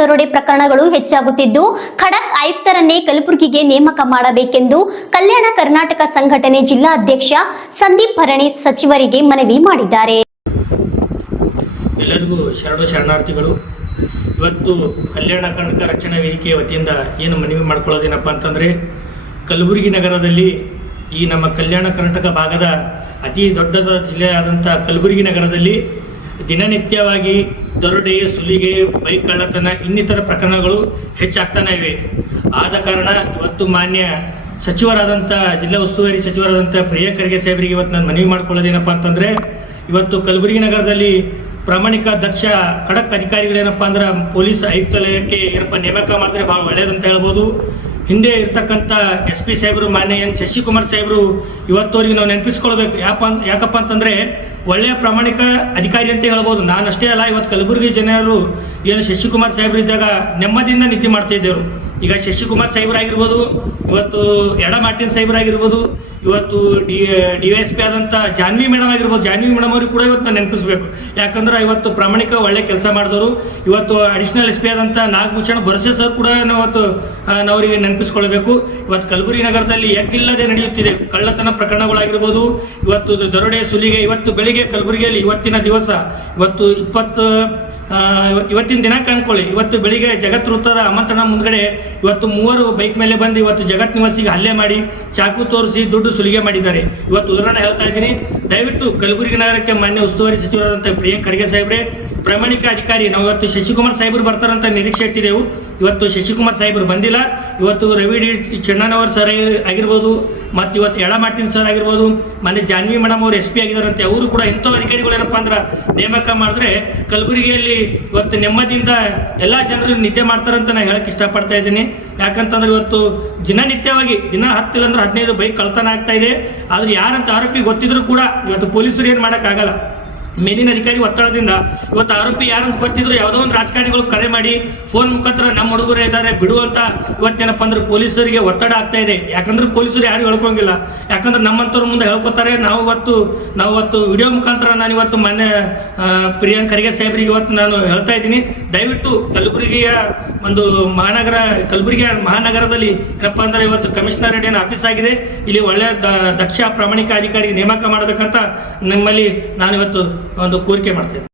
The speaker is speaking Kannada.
ದರೋಡೆ ಪ್ರಕರಣಗಳು ಹೆಚ್ಚಾಗುತ್ತಿದ್ದು, ಖಡಕ್ ಆಯುಕ್ತರನ್ನೇ ಕಲಬುರಗಿಗೆ ನೇಮಕ ಮಾಡಬೇಕೆಂದು ಕಲ್ಯಾಣ ಕರ್ನಾಟಕ ಸಂಘಟನೆ ಜಿಲ್ಲಾಧ್ಯಕ್ಷ ಸಂದೀಪ್ ಭರಣಿ ಸಚಿವರಿಗೆ ಮನವಿ ಮಾಡಿದ್ದಾರೆ. ಎಲ್ಲರಿಗೂ ಶರಣ ಶರಣಾರ್ಥಿಗಳು, ಇವತ್ತು ಕಲ್ಯಾಣ ಕರ್ನಾಟಕ ರಕ್ಷಣಾ ವೇದಿಕೆಯ ವತಿಯಿಂದ ಏನು ಮನವಿ ಮಾಡ್ಕೊಳ್ಳೋದೇನಪ್ಪ ಅಂತಂದರೆ, ಕಲಬುರಗಿ ನಗರದಲ್ಲಿ ಈ ನಮ್ಮ ಕಲ್ಯಾಣ ಕರ್ನಾಟಕ ಭಾಗದ ಅತಿ ದೊಡ್ಡದ ಜಿಲ್ಲೆಯಾದಂಥ ಕಲಬುರಗಿ ನಗರದಲ್ಲಿ ದಿನನಿತ್ಯವಾಗಿ ದರೋಡೆ, ಸುಲಿಗೆ, ಬೈಕ್ ಕಳ್ಳತನ, ಇನ್ನಿತರ ಪ್ರಕರಣಗಳು ಹೆಚ್ಚಾಗ್ತಾನೆ ಇವೆ. ಆದ ಕಾರಣ ಇವತ್ತು ಮಾನ್ಯ ಸಚಿವರಾದಂಥ ಜಿಲ್ಲಾ ಉಸ್ತುವಾರಿ ಸಚಿವರಾದಂಥ ಪ್ರಿಯ ಖರ್ಗೆ ಸಾಹೇಬರಿಗೆ ಇವತ್ತು ನಾನು ಮನವಿ ಮಾಡ್ಕೊಳ್ಳೋದೇನಪ್ಪ ಅಂತಂದರೆ, ಇವತ್ತು ಕಲಬುರಗಿ ನಗರದಲ್ಲಿ ಪ್ರಾಮಾಣಿಕ ದಕ್ಷ ಖಡಕ್ ಅಧಿಕಾರಿಗಳೇನಪ್ಪ ಅಂದ್ರೆ ಪೊಲೀಸ್ ಆಯುಕ್ತಾಲಯಕ್ಕೆ ಏನಪ್ಪ ನೇಮಕ ಮಾಡಿದ್ರೆ ಭಾಳ ಅಂತ ಹೇಳ್ಬೋದು. ಹಿಂದೆ ಇರ್ತಕ್ಕಂಥ ಎಸ್ ಪಿ ಸಾಹೇಬರು, ಮಾನ್ಯ ಎನ್ ಶಶಿಕುಮಾರ್ ಸಾಹೇಬರು ಇವತ್ತವರೆಗೆ ನಾವು ನೆನಪಿಸ್ಕೊಳ್ಬೇಕು. ಯಾಪ ಯಾಕಪ್ಪ ಅಂತಂದರೆ ಒಳ್ಳೆಯ ಪ್ರಾಮಾಣಿಕ ಅಧಿಕಾರಿ ಅಂತ ಹೇಳ್ಬೋದು. ನಾನು ಅಷ್ಟೇ ಅಲ್ಲ, ಇವತ್ತು ಕಲಬುರಗಿ ಜನರು ಏನು ಶಶಿಕುಮಾರ್ ಸಾಹೇಬ್ರು ಇದ್ದಾಗ ನೆಮ್ಮದಿಯಿಂದ ನೀತಿ ಮಾಡ್ತಾ ಇದ್ದೆವು ಈಗ ಶಶಿಕುಮಾರ್ ಸಾಹೇಬ್ರಾಗಿರ್ಬೋದು, ಇವತ್ತು ಎಡ ಮಾರ್ಟಿನ್ ಸಾಹೇಬ್ರಾಗಿರ್ಬೋದು, ಇವತ್ತು ಡಿ ಡಿ ಎಸ್ ಪಿ ಆದಂಥ ಜಾನ್ವಿ ಮೇಡಮ್ ಆಗಿರ್ಬೋದು. ಜಾನ್ವಿ ಮೇಡಮ್ ಅವ್ರಿಗೆ ಕೂಡ ಇವತ್ತು ನಾನು ನೆನಪಿಸ್ಬೇಕು. ಯಾಕಂದ್ರೆ ಇವತ್ತು ಪ್ರಾಮಾಣಿಕ ಒಳ್ಳೆ ಕೆಲಸ ಮಾಡಿದವರು. ಇವತ್ತು ಅಡಿಷನಲ್ ಎಸ್ ಪಿ ಆದಂಥ ನಾಗಭೂಷಣ ಭರಸೆ ಸರ್ ಕೂಡ ಇವತ್ತು ನಾವರಿಗೆ ನೆನಪಿಸ್ಕೊಳ್ಬೇಕು. ಇವತ್ತು ಕಲಬುರಗಿ ನಗರದಲ್ಲಿ ಎಗ್ಗಿಲ್ಲದೆ ನಡೆಯುತ್ತಿದೆ. ಕಳ್ಳತನ ಪ್ರಕರಣಗಳಾಗಿರ್ಬೋದು, ಇವತ್ತು ದರೋಡೆ ಸುಲಿಗೆ, ಇವತ್ತು ಬೆಳಿಗ್ಗೆ ಕಲಬುರಗಿಯಲ್ಲಿ ಇವತ್ತಿನ ದಿವಸ ಇವತ್ತು ಇಪ್ಪತ್ತು ಇವತ್ತಿನ ದಿನಾಂಕ ಅನ್ಕೊಳ್ಳಿ ಇವತ್ತು ಬೆಳಿಗ್ಗೆ ಜಗತ್ ವೃತ್ತದ ಆಮಂತ್ರಣ ಮುಂದ್ಗಡೆ ಇವತ್ತು ಮೂವರು ಬೈಕ್ ಮೇಲೆ ಬಂದು ಇವತ್ತು ಜಗತ್ ನಿವಾಸಿಗೆ ಹಲ್ಲೆ ಮಾಡಿ ಚಾಕು ತೋರಿಸಿ ದುಡ್ಡು ಸುಲಿಗೆ ಮಾಡಿದ್ದಾರೆ. ಇವತ್ತು ಉದಾಹರಣೆ ಹೇಳ್ತಾ ಇದ್ದೀನಿ. ದಯವಿಟ್ಟು ಕಲಬುರಗಿ ನಗರಕ್ಕೆ ಮಾನ್ಯ ಉಸ್ತುವಾರಿ ಸಚಿವರಾದಂಥ ಪ್ರಿಯಾಂಕ್ ಖರ್ಗೆ ಸಾಹೇಬ್ರೆ, ಪ್ರಾಮಾಣಿಕ ಅಧಿಕಾರಿ. ನಾವು ಇವತ್ತು ಶಶಿಕುಮಾರ್ ಸಾಹೇಬರು ಬರ್ತಾರಂತ ನಿರೀಕ್ಷೆ ಇಟ್ಟಿದ್ದೆವು ಇವತ್ತು ಶಶಿಕುಮಾರ್ ಸಾಹೇಬರು ಬಂದಿಲ್ಲ. ಇವತ್ತು ರವಿ ಡಿ ಚೆನ್ನಣ್ಣವರ್ ಸರ್ ಆಗಿರ್ಬೋದು, ಮತ್ತು ಇವತ್ತು ಎಳಮಾಟಿನ ಸರ್ ಆಗಿರ್ಬೋದು ಮನೆ ಜಾನ್ವಿ ಮೇಡಮ್ ಅವರು ಎಸ್ ಪಿ ಆಗಿದ್ದಾರಂತೆ ಅವರು ಕೂಡ ಇಂಥ ಅಧಿಕಾರಿಗಳು ಏನಪ್ಪ ಅಂದ್ರೆ ನೇಮಕ ಮಾಡಿದ್ರೆ ಕಲಬುರಗಿಯಲ್ಲಿ ಇವತ್ತು ನೆಮ್ಮದಿಯಿಂದ ಎಲ್ಲ ಜನರು ನಿದ್ದೆ ಮಾಡ್ತಾರಂತ ನಾನು ಹೇಳಕ್ಕೆ ಇಷ್ಟಪಡ್ತಾ ಇದ್ದೀನಿ. ಯಾಕಂತಂದ್ರೆ ಇವತ್ತು ದಿನನಿತ್ಯವಾಗಿ ದಿನ ಹತ್ತಿಲ್ಲ ಅಂದ್ರೆ ಹದಿನೈದು ಬೈಕ್ ಕಳ್ತನ ಆಗ್ತಾ ಇದೆ. ಆದ್ರೆ ಯಾರಂತ ಆರೋಪಿ ಗೊತ್ತಿದ್ರು ಕೂಡ ಇವತ್ತು ಪೊಲೀಸರು ಏನು ಮಾಡೋಕ್ಕಾಗಲ್ಲ. ಮೇಲಿನ ಅಧಿಕಾರಿ ಒತ್ತಡದಿಂದ ಇವತ್ತು ಆರೋಪಿ ಯಾರಂತ ಗೊತ್ತಿದ್ರು ಯಾವುದೋ ಒಂದು ರಾಜಕಾರಣಿಗಳು ಕರೆ ಮಾಡಿ ಫೋನ್ ಮುಖಾಂತರ ನಮ್ಮ ಹುಡುಗರು ಇದ್ದಾರೆ, ಬಿಡುವಂತ ಇವತ್ತೇನಪ್ಪ ಅಂದ್ರೆ ಪೊಲೀಸರಿಗೆ ಒತ್ತಡ ಆಗ್ತಾ ಇದೆ. ಯಾಕಂದ್ರೆ ಪೊಲೀಸರು ಯಾರು ಹೇಳ್ಕೊಂಗಿಲ್ಲ ಯಾಕಂದ್ರೆ ನಮ್ಮಂತವ್ರ ಮುಂದೆ ಹೇಳ್ಕೊತಾರೆ. ನಾವು ಇವತ್ತು ನಾವು ಇವತ್ತು ವಿಡಿಯೋ ಮುಖಾಂತರ ನಾನು ಇವತ್ತು ಮೊನ್ನೆ ಪ್ರಿಯಾಂಕರಿಗೆ ಪ್ರಿಯಾಂಕ್ ಖರ್ಗೆ ಸಾಹೇಬ್ರಿಗೆ ಇವತ್ತು ನಾನು ಹೇಳ್ತಾ ಇದ್ದೀನಿ. ದಯವಿಟ್ಟು ಕಲಬುರಗಿಯ ಒಂದು ಮಹಾನಗರ ಕಲಬುರಗಿ ಮಹಾನಗರದಲ್ಲಿ ಏನಪ್ಪ ಅಂದ್ರೆ ಇವತ್ತು ಕಮಿಷನರೇಟ್ ಏನು ಆಫೀಸ್ ಆಗಿದೆ. ಇಲ್ಲಿ ಒಳ್ಳೆಯ ದಕ್ಷ ಪ್ರಾಮಾಣಿಕ ಅಧಿಕಾರಿ ನೇಮಕ ಮಾಡಬೇಕಂತ ನಿಮ್ಮಲ್ಲಿ ನಾನು ಇವತ್ತು ಒಂದು ಕೋರಿಕೆ ಮಾಡ್ತೇನೆ